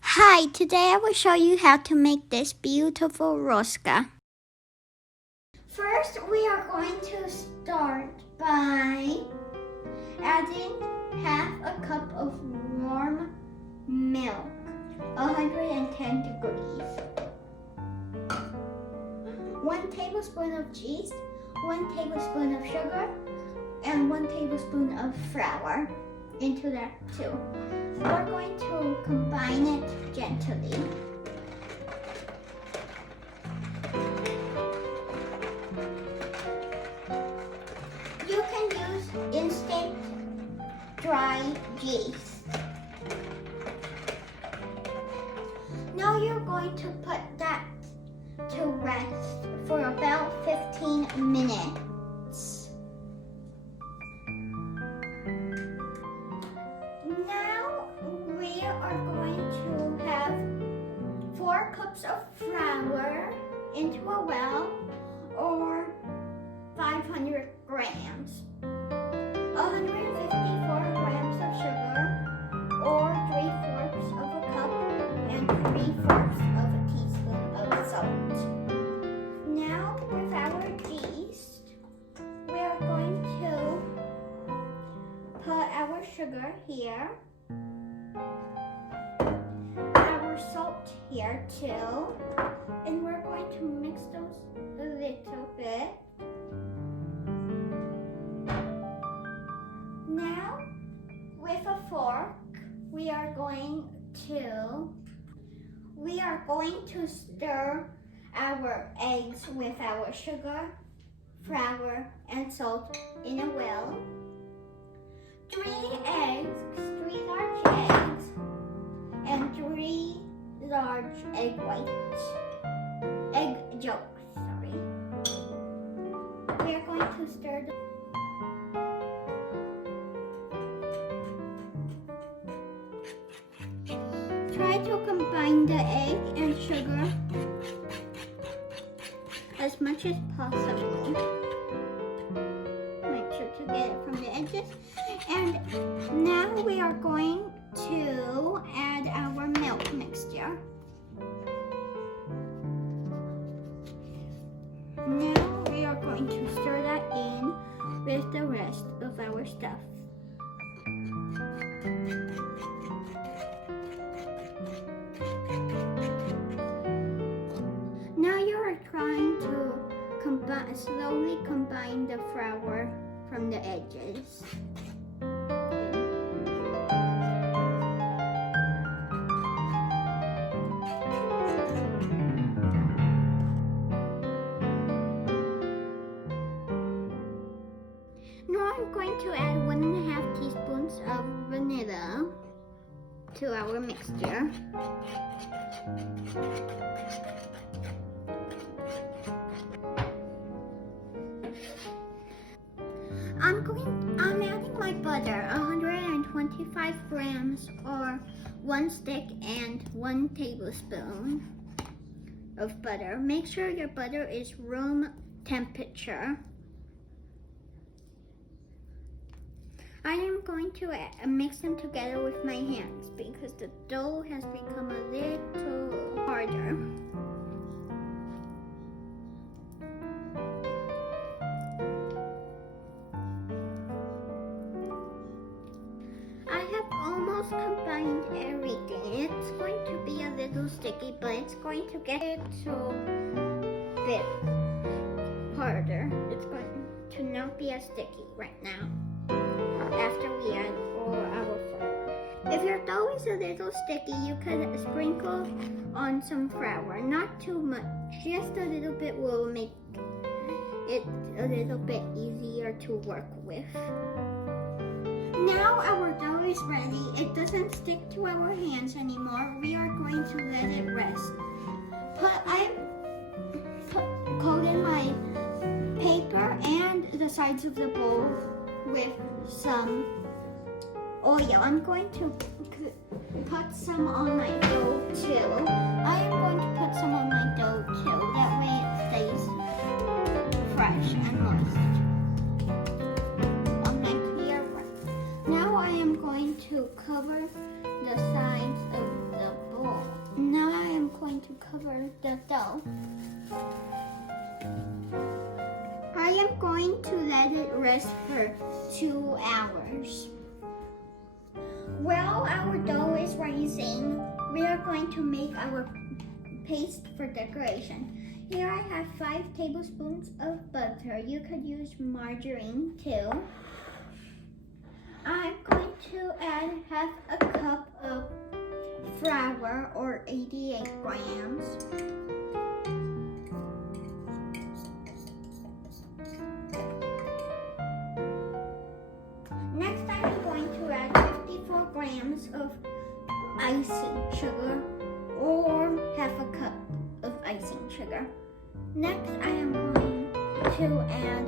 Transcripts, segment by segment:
Hi, today I will show you how to make this beautiful rosca. First, we are going to start by adding half a cup of warm milk, 110 degrees. 1 tablespoon of yeast, 1 tablespoon of sugar, and 1 tablespoon of flour into that too. We're going to combine it gently. You can use instant dry yeast. Now you're going to put that to rest for about 15 minutes. Now we are going to have 4 cups of flour into a well, or 500 grams. 154 grams of sugar, or 3/4 of a cup, and 3/4 of a teaspoon of salt. Now with our yeast, we are going to put our sugar here, our salt here too, and we're going to mix those a little bit. Now, with a fork, we are going to stir our eggs with our sugar, flour, and salt in a well. 3 large eggs, and 3 large egg yolks, sorry. We are going to stir the Try to combine the egg and sugar as much as possible. Make sure to get it from the edges. And now we are going to add our milk mixture. Now we are going to stir that in with the rest of our stuff. Now you are trying to slowly combine the flour from the edges. Now I'm going to add 1.5 teaspoons of vanilla to our mixture. I'm adding my butter, 125 grams, or 1 stick and 1 tablespoon of butter. Make sure your butter is room temperature. I am going to mix them together with my hands because the dough has become a little harder. I have almost combined everything. It's going to be a little sticky, but it's going to get a little bit harder. It's going to not be as sticky right now after we add all our flour. If your dough is a little sticky, you can sprinkle on some flour. Not too much, just a little bit will make it a little bit easier to work with. Now our dough is ready. It doesn't stick to our hands anymore. We are going to let it rest. I coated my paper and the sides of the bowl with some oil. I'm going to put some on my dough too. I am going to put some on my dough too. That way it stays fresh and moist. Now I am going to cover the sides of the bowl dough. I am going to let it rest for 2 hours. While our dough is rising, we are going to make our paste for decoration. Here I have 5 tablespoons of butter. You could use margarine too. I'm going to add half a cup of flour, or 88 grams. Next, I'm going to add 54 grams of icing sugar, or half a cup of icing sugar. Next, I am going to add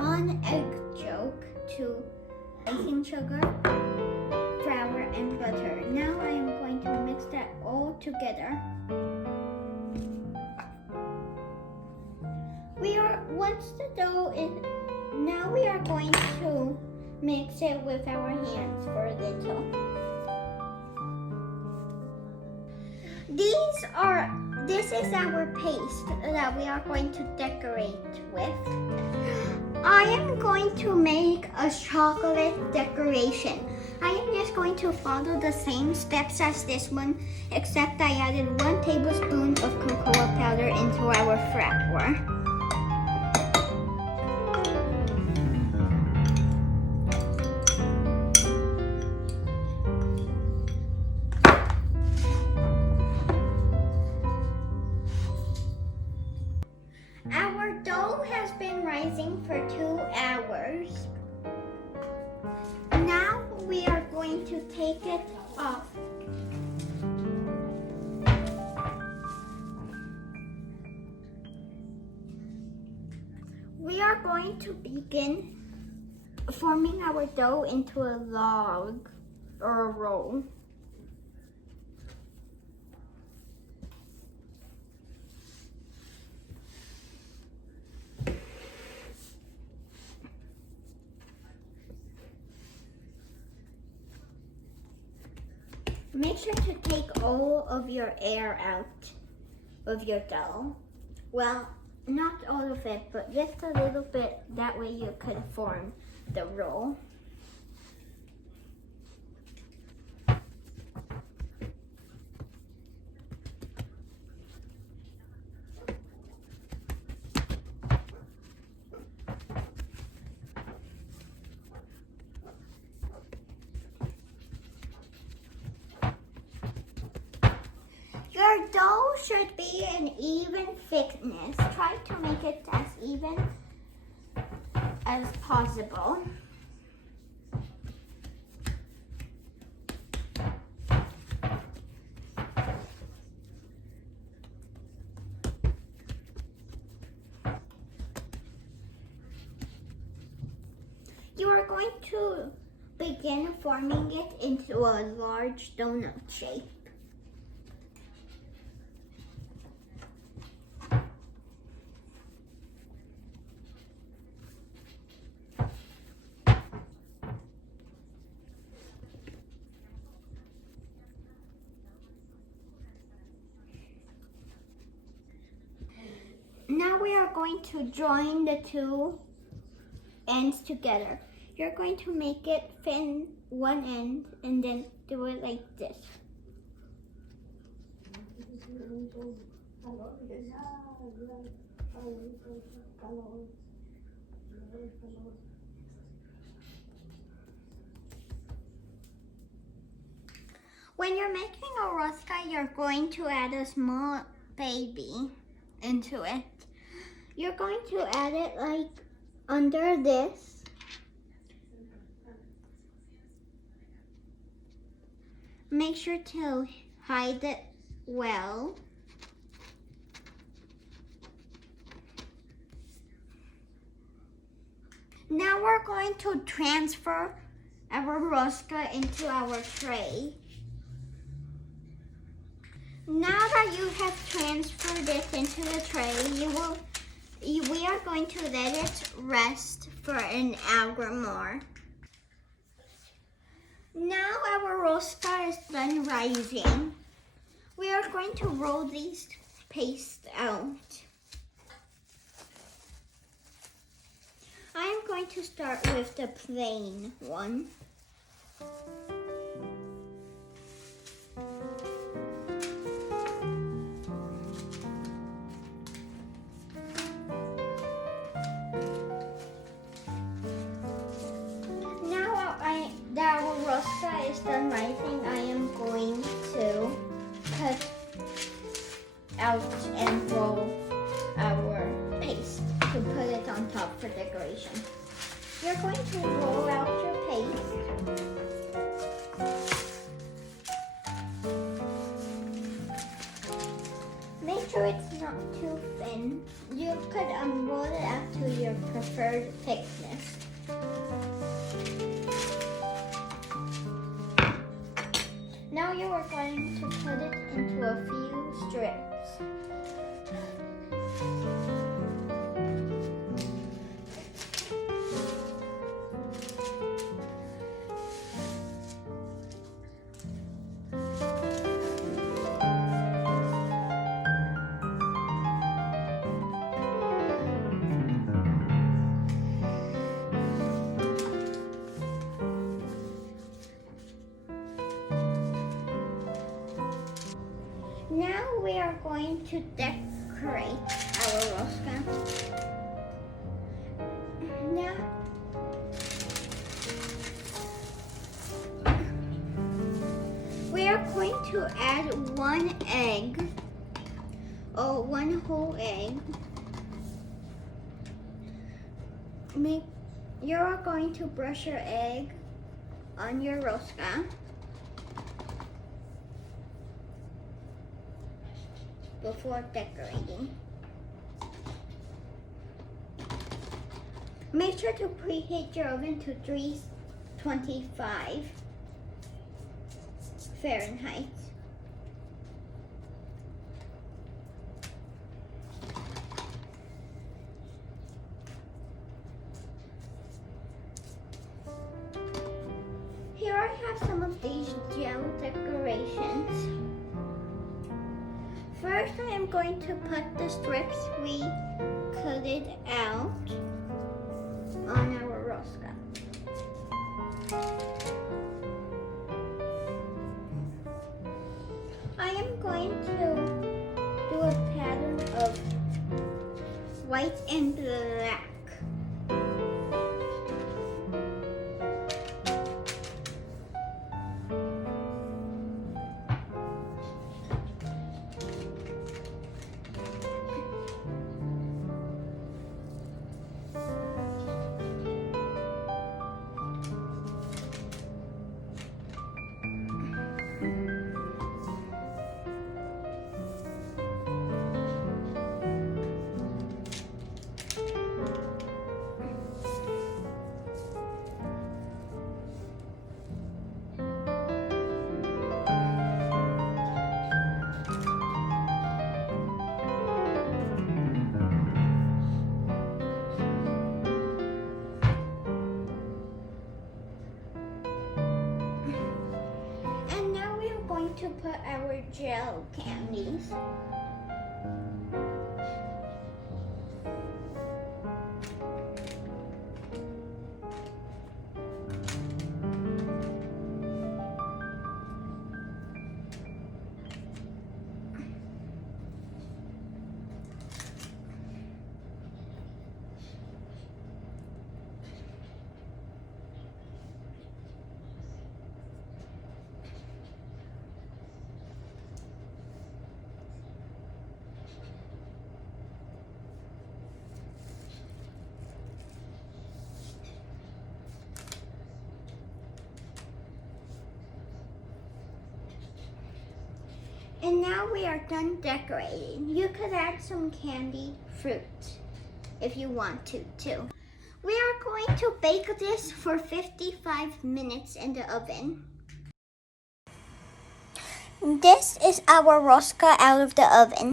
1 egg yolk to icing sugar, flour, and butter. Now I am going to mix that all together. Once the dough is, now we are going to mix it with our hands for a little. This is our paste that we are going to decorate with. I am going to make a chocolate decoration. I am just going to follow the same steps as this one, except I added 1 tablespoon of cocoa powder into our flour. Our dough has been rising for 2 hours. Now we are going to take it off. We are going to begin forming our dough into a log or a roll. Make sure to take all of your air out of your dough. Well, not all of it, but just a little bit. That way you can form the roll. Your dough should be an even thickness. Try to make it as even as possible. You are going to begin forming it into a large donut shape. Now we are going to join the 2 ends together. You're going to make it thin one end and then do it like this. When you're making a rosca, you're going to add a small baby into it. You're going to add it like under this. Make sure to hide it well. Now we're going to transfer our rosca into our tray. Now that you have transferred it into the tray, we are going to let it rest for an hour more. Now our rosca is done rising. We are going to roll these paste out. I'm going to start with the plain one. Now our rosca is done rising. I am going to cut out and roll our paste to put it on top for decoration. You're going to roll out your paste. Make sure it's not too thin. You could roll it out to your preferred thickness. Now you are going to put it into a few strips. Now we are going to decorate our rosca. Now, we are going to add one egg, or one whole egg. You are going to brush your egg on your rosca. Before decorating. Make sure to preheat your oven to 325 Fahrenheit. Here I have some of these gel decorations. First, I am going to put the strips we cut it out on our rosca. I am going to do a pattern of white and black. To put our gel candies. And now we are done decorating. You could add some candy fruit if you want to too. We are going to bake this for 55 minutes in the oven. This is our rosca out of the oven.